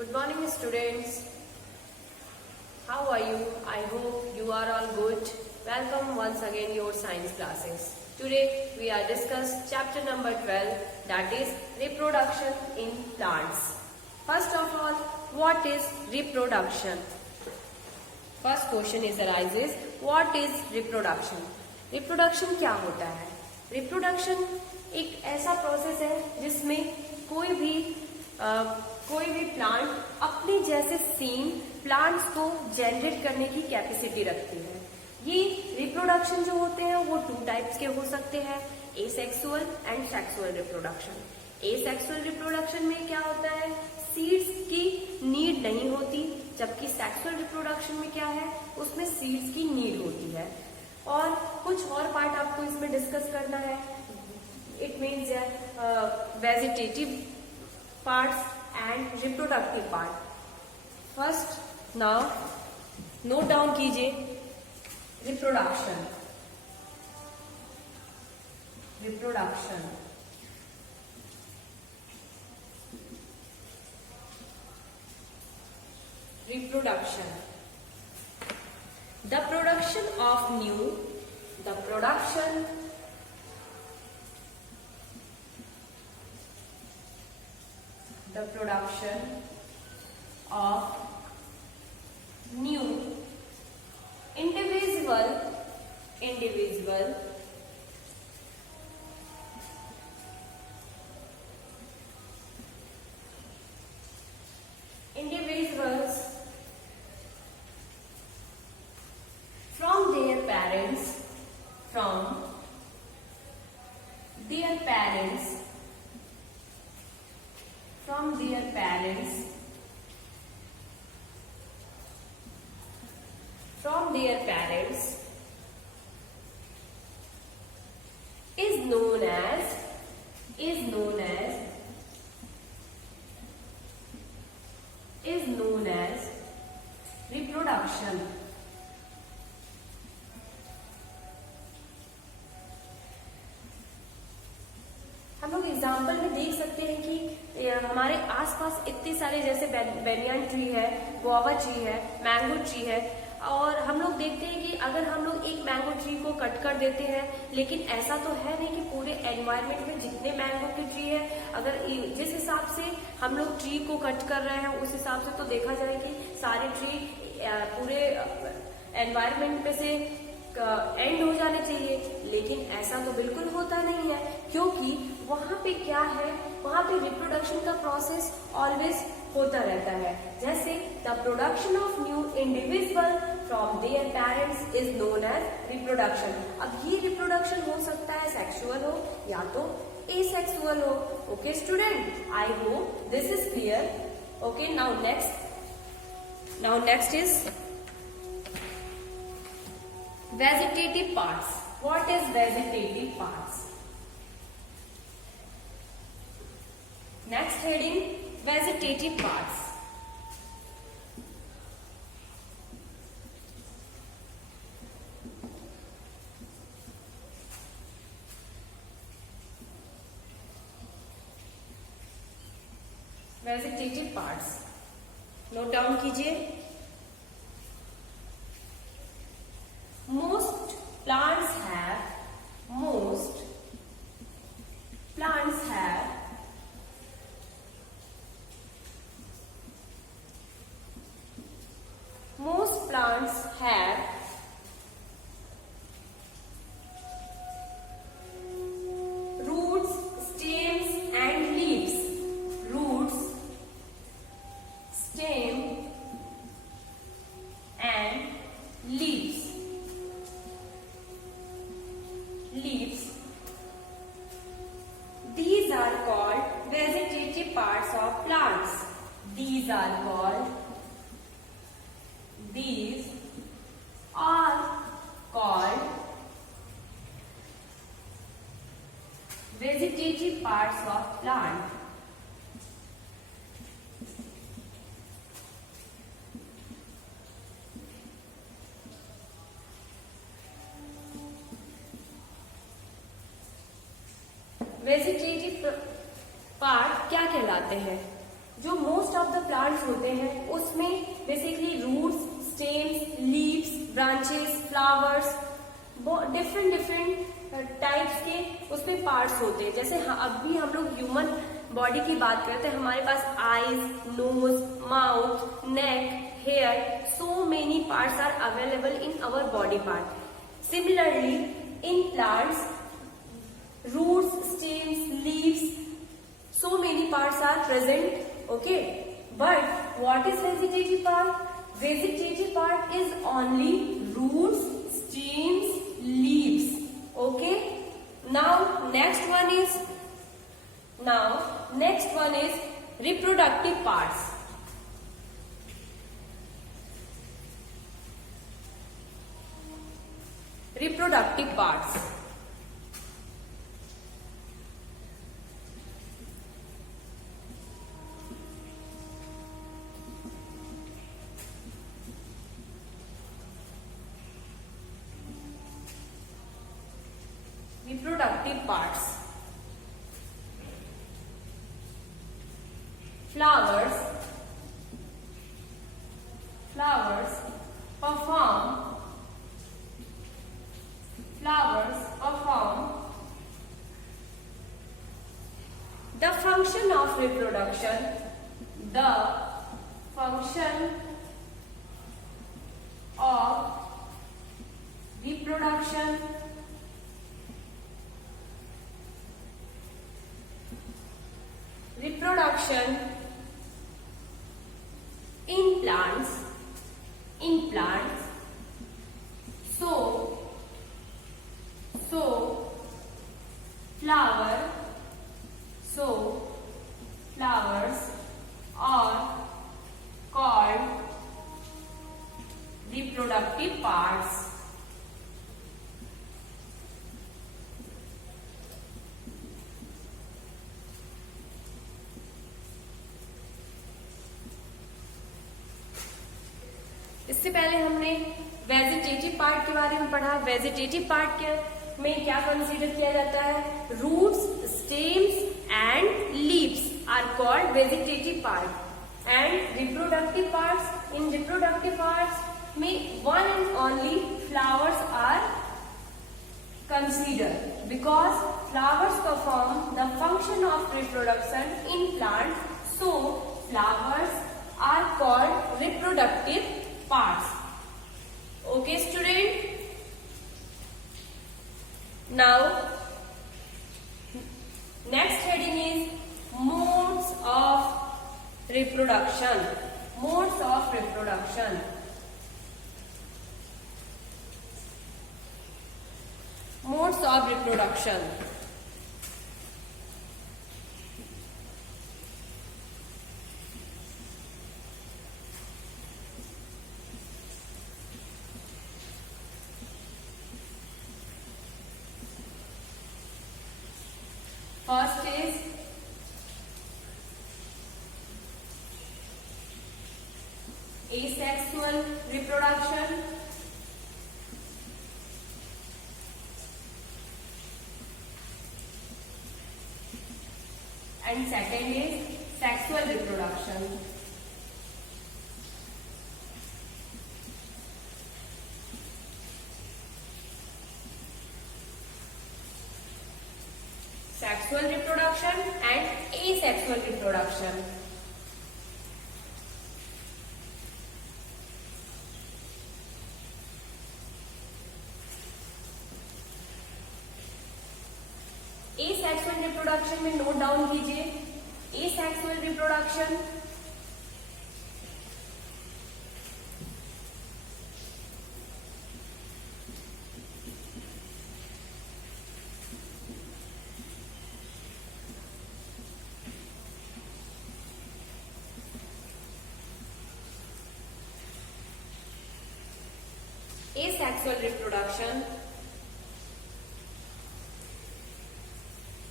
Good morning, students. How are you? I hope you are all good. Welcome once again your science classes. Today we are discuss chapter number 12, that is reproduction in plants. First of all, what is reproduction? First question is arises, what is reproduction? Reproduction क्या होता है? Reproduction एक ऐसा प्रोसेस है जिसमें कोई भी प्लांट अपने जैसे सेम प्लांट्स को जनरेट करने की कैपेसिटी रखती है। ये रिप्रोडक्शन जो होते हैं वो टू टाइप्स के हो सकते हैं, asexual and sexual reproduction. Asexual reproduction में क्या होता है, सीड्स की नीड नहीं होती, जबकि सेक्सुअल रिप्रोडक्शन में क्या है, उसमें सीड्स की नीड होती है। और कुछ और पार्ट आपको इसमें डिस्कस करना है। It means vegetative parts and reproductive part. First now note down कीजिए reproduction. Reproduction reproduction, the production of new, the production of new individual individuals from their parents is known as reproduction. हम लोग एग्जाम्पल में देख सकते हैं कि हमारे आसपास इतने सारे जैसे बेनियन ट्री है, गुआवा ट्री है, मैंगो ट्री है, और हम लोग देखते हैं कि अगर हम लोग एक मैंगो ट्री को कट कर देते हैं, लेकिन ऐसा तो है नहीं कि पूरे एनवायरनमेंट में जितने मैंगो के ट्री है, अगर जिस हिसाब से हम लोग ट्री को कट कर रहे हैं उस हिसाब से तो देखा जाए कि सारे ट्री पूरे एनवायरनमेंट पे से एंड हो जाने चाहिए, लेकिन ऐसा तो बिल्कुल होता नहीं है, क्योंकि वहां पे क्या है, वहां पे रिप्रोडक्शन का प्रोसेस ऑलवेज होता रहता है। जैसे the production of new individual from their parents is known as reproduction. अब ये रिप्रोडक्शन हो सकता है सेक्सुअल हो या तो एसेक्सुअल हो। Okay student, I hope this is clear. Okay, now next is vegetative parts. What is vegetative parts? Next heading, vegetative parts. Vegetative parts. Note down कीजिए। Most plants have roots, stems and leaves. Roots, stem and leaves. These are called vegetative parts of plants. These are called vegetative parts of plant. Vegetative part क्या कहलाते हैं? जो most of the plants parts होते हैं उसमें basically roots, stems, leaves, branches, flowers, different types के उसमें पार्ट्स होते हैं। जैसे अभी हम लोग ह्यूमन बॉडी की बात करते हैं, हमारे पास eyes, knows, mouth, neck, hair, so many parts are available in our body part. Similarly, in plants, roots, stems, leaves, so many parts are present. Okay, but what is vegetative part? Vegetative part is only roots, stems, leaves. Okay, now next one is reproductive parts. Reproductive parts. Reproductive parts. Flowers perform the function of reproduction. The function of reproduction in plants. Flowers are called reproductive parts. इससे पहले हमने vegetative part के बारे में पढ़ा। Vegetative part में क्या कंसीडर किया जाता है? Roots, stems and leaves are called vegetative part and reproductive parts. इन रिप्रोडक्टिव पार्ट्स में one and only flowers are considered because flowers perform the function of reproduction in plants, so flowers are called reproductive parts. Okay student, now next heading is modes of reproduction. Modes of reproduction. Modes of reproduction. First is asexual reproduction. And second is sexual reproduction. Sexual reproduction and asexual reproduction. Asexual reproduction में note down कीजिए। Asexual reproduction asexual reproduction.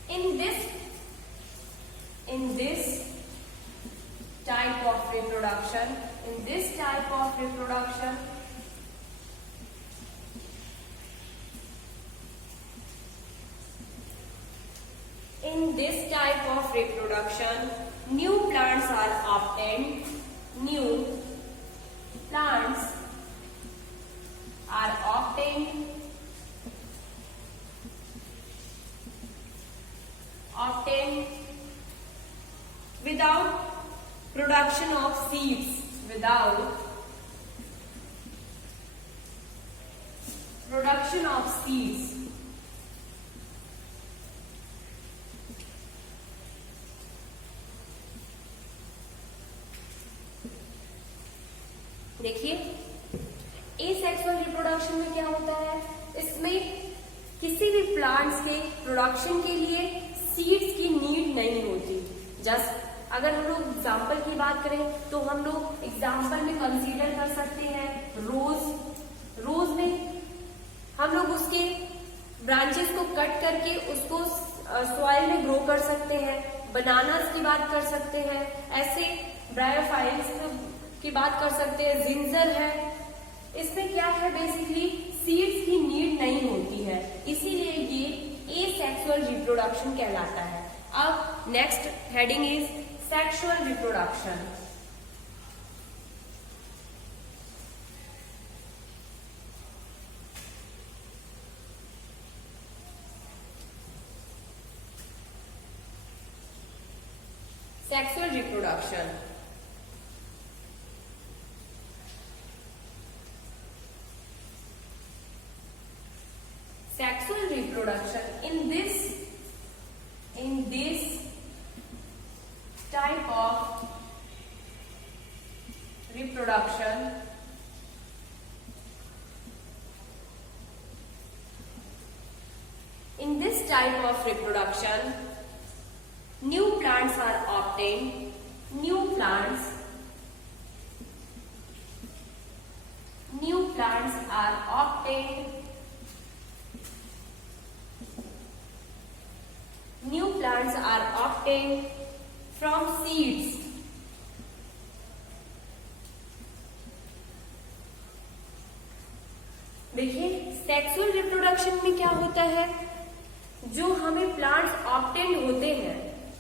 In this type of reproduction, new plants are obtained. production of seeds without production of seeds देखिए asexual reproduction में क्या होता है, इसमें किसी भी प्लांट्स के प्रोडक्शन के लिए सीड्स की नीड नहीं होती। जस्ट अगर हम लोग एग्जाम्पल की बात करें तो हम लोग एग्जाम्पल में कंसीडर कर सकते हैं रोज। रोज में हम लोग उसके ब्रांचेस को कट करके उसको सॉइल में ग्रो कर सकते हैं। बनानास की बात कर सकते हैं, ऐसे ब्रायोफाइट्स की बात कर सकते हैं, जिंजर है। इसमें क्या है, बेसिकली सीड्स की नीड नहीं होती है, इसीलिए ये एसेक्सुअल रिप्रोडक्शन कहलाता है। अब next heading is sexual reproduction. Sexual reproduction sexual reproduction in this type of reproduction new plants are obtained, new plants are obtained, new plants are obtained from seeds. देखिए सेक्सुअल रिप्रोडक्शन में क्या होता है, जो हमें प्लांट्स ऑब्टेन होते हैं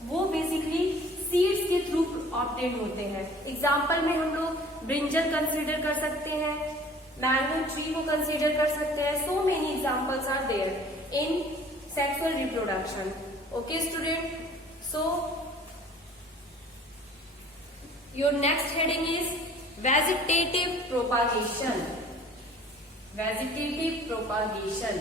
वो बेसिकली सीड्स के थ्रू ऑब्टेन होते हैं। एग्जाम्पल में हम लोग ब्रिंजल कंसीडर कर सकते हैं, मैंगो ट्री को कंसीडर कर सकते हैं। So many examples are there in sexual reproduction. Okay student, so your next heading is vegetative propagation. Vegetative propagation.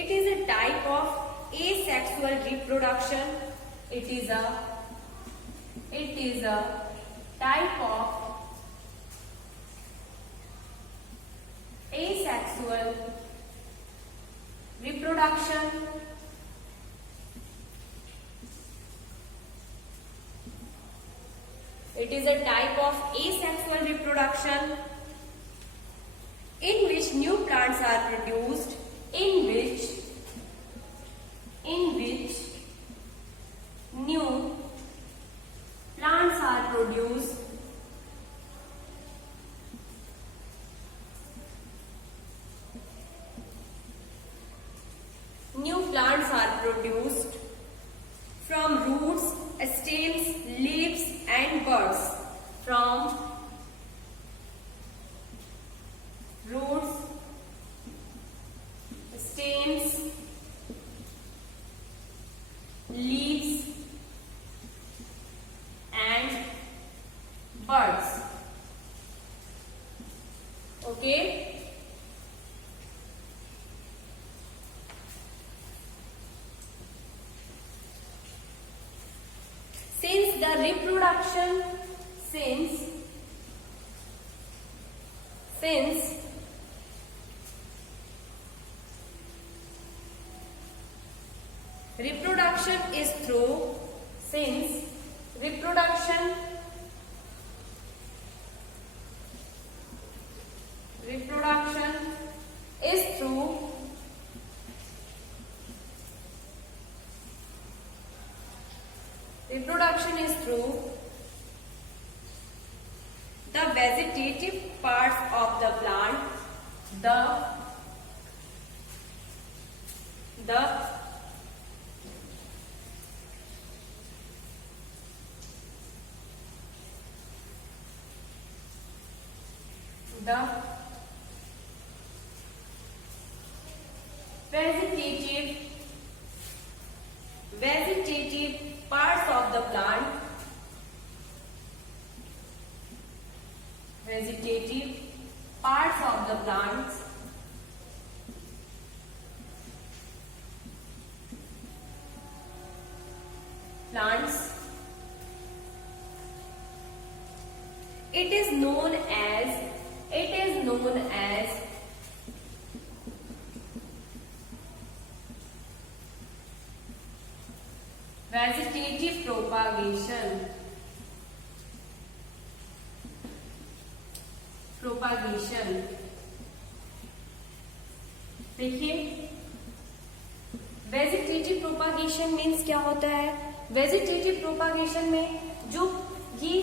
It is a type of asexual reproduction. It is a type of asexual reproduction. It is a type of asexual reproduction in which new plants are produced, in which new plants are produced from roots, stems, leaves and buds. From roots, stems, leaves and buds. Okay. Since the reproduction, reproduction is through, since reproduction is through reproduction is through the vegetative parts of the plant, the vegetative parts of the plant, vegetative parts of the plants it is known as vegetative propagation. देखिए vegetative propagation means क्या होता है। Vegetative propagation में जो ये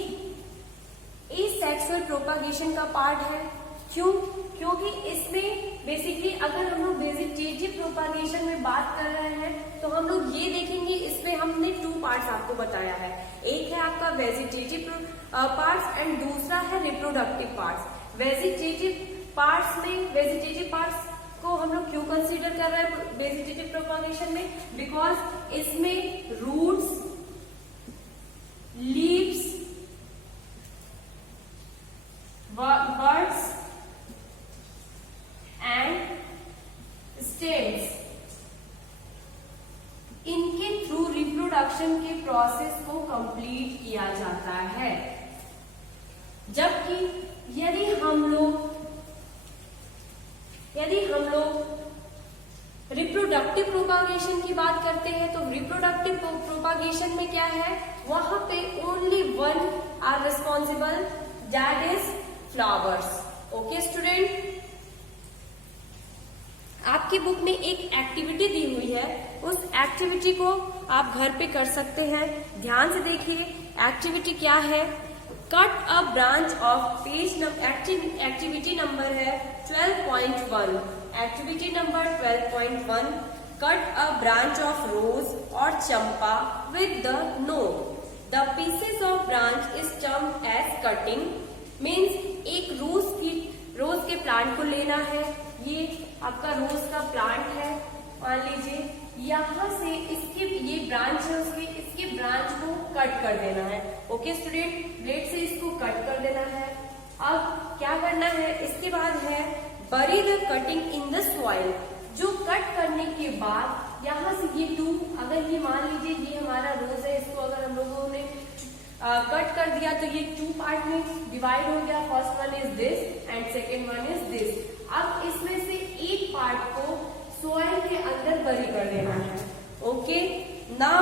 asexual propagation का पार्ट है, क्योंकि इसमें बेसिकली अगर हम लोग वेजिटेटिव प्रोपागेशन में बात कर रहे हैं तो हम लोग ये देखेंगे, इसमें हमने 2 पार्ट्स आपको बताया है। एक है आपका वेजिटेटिव पार्ट्स एंड दूसरा है रिप्रोडक्टिव पार्ट्स। वेजिटेटिव पार्ट्स को हम लोग क्यों कंसीडर कर रहे हैं वेजिटेटिव प्रोपागेशन में? बिकॉज इसमें roots, leaves, birds and stems, इनके थ्रू रिप्रोडक्शन के प्रोसेस को कंप्लीट किया जाता है। जबकि यदि हम लोग रिप्रोडक्टिव प्रोपागेशन की बात करते हैं तो रिप्रोडक्टिव प्रोपागेशन में क्या है, वहां पे only one are responsible, that is flowers. Okay student, आपकी बुक में एक एक्टिविटी दी हुई है, उस एक्टिविटी को आप घर पे कर सकते हैं। ध्यान से देखिए एक्टिविटी क्या है। Cut a branch of page activity number है 12.1। Activity number 12.1, cut a branch of rose और चंपा विद द नोक। The pieces of branch is termed as cutting. Means एक रोज के प्लांट को लेना है। ये आपका रोज का प्लांट है, मान लीजिए यहाँ से ये ब्रांच है इसके ब्रांच को कट कर देना है। ओके स्टूडेंट, ब्लेड से इसको कट कर देना है। अब क्या करना है, इसके बाद है बरी the cutting in the soil. जो कट करने के बाद यहाँ से ये 2, अगर ये मान लीजिए ये हमारा रोज है, इसको अगर हम लोगों ने कट कर दिया तो ये 2 पार्ट में डिवाइड हो गया। First one is this and second one is this. अब इसमें से एक पार्ट को सॉइल के अंदर बरी कर देना है। Okay, now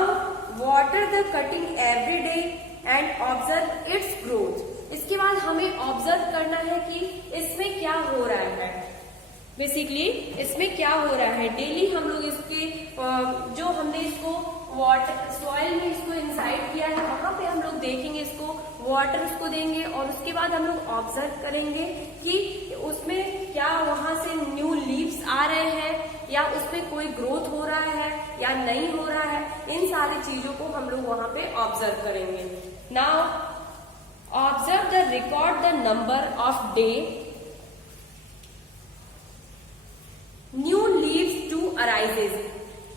water the cutting every day and observe it's growth. इसके बाद हमें ऑब्जर्व करना है कि इसमें क्या हो रहा है। बेसिकली इसमें क्या हो रहा है, डेली हम लोग इसके जो हमने इसको वाटर सॉइल में इसको इंसाइड किया है वहां पे हम लोग देखेंगे, इसको वाटर उसको देंगे और उसके बाद हम लोग ऑब्जर्व करेंगे कि उसमें क्या वहां से न्यू लीव्स आ रहे हैं या उसमें कोई ग्रोथ हो रहा है या नहीं हो रहा है। इन सारी चीजों को हम लोग वहां पे ऑब्जर्व करेंगे। Now observe the record the number of day new leaves to arises.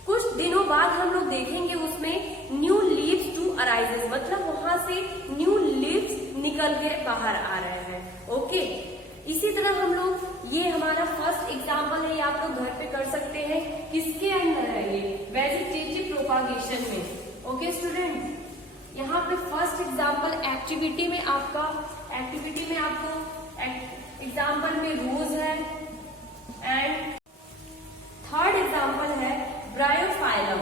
कुछ दिनों बाद हम लोग देखेंगे उसमें न्यू लीव्स टू अराइजेज, मतलब वहां से न्यू लीव्स निकल के बाहर आ रहे हैं। ओके, इसी तरह हम लोग ये हमारा फर्स्ट एग्जाम्पल है, ये आप लोग घर पे कर सकते हैं। किसके अंदर है ये, वेजिटेटिव प्रोपागेशन में। ओके स्टूडेंट, यहाँ पे फर्स्ट एग्जाम्पल एक्टिविटी में आपको एग्जाम्पल में रोज है एंड थर्ड एग्जाम्पल है ब्रायोफाइलम।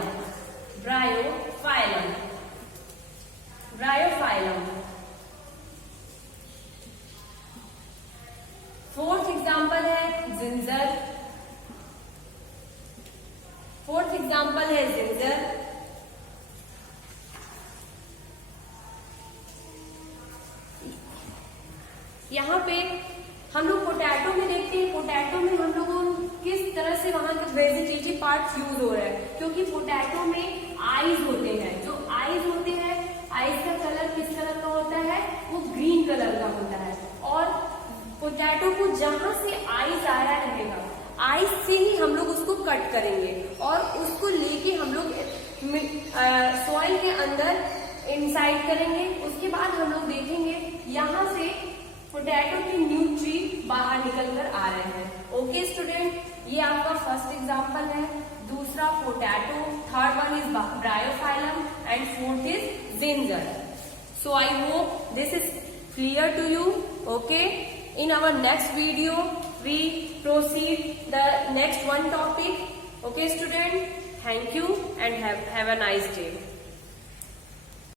फोर्थ एग्जाम्पल है जिंजर। यहाँ पे हम लोग पोटैटो में देखते हैं, पोटैटो में हम लोगों किस तरह से वहां के वेजिटेटिव पार्ट्स यूज हो रहे हैं, क्योंकि पोटैटो में आईज होते हैं। जो आईज होते हैं, आईज का कलर किस कलर का होता है, वो ग्रीन कलर का होता है। और पोटैटो को जहां से आईज आया रहेगा, आईज से ही हम लोग उसको कट करेंगे और उसको लेके हम लोग सॉइल के अंदर इंसाइड करेंगे। उसके बाद हम लोग देखेंगे यहाँ से पोटैटो की न्यूट्री बाहर निकल कर आ रहे हैं। ओके स्टूडेंट, ये आपका फर्स्ट एग्जाम्पल है। दूसरा potato, third one is bryophyllum and fourth is ginger. So I hope this is clear to you. Okay, in our next video we proceed the next one topic. Okay student, thank you and have a nice day.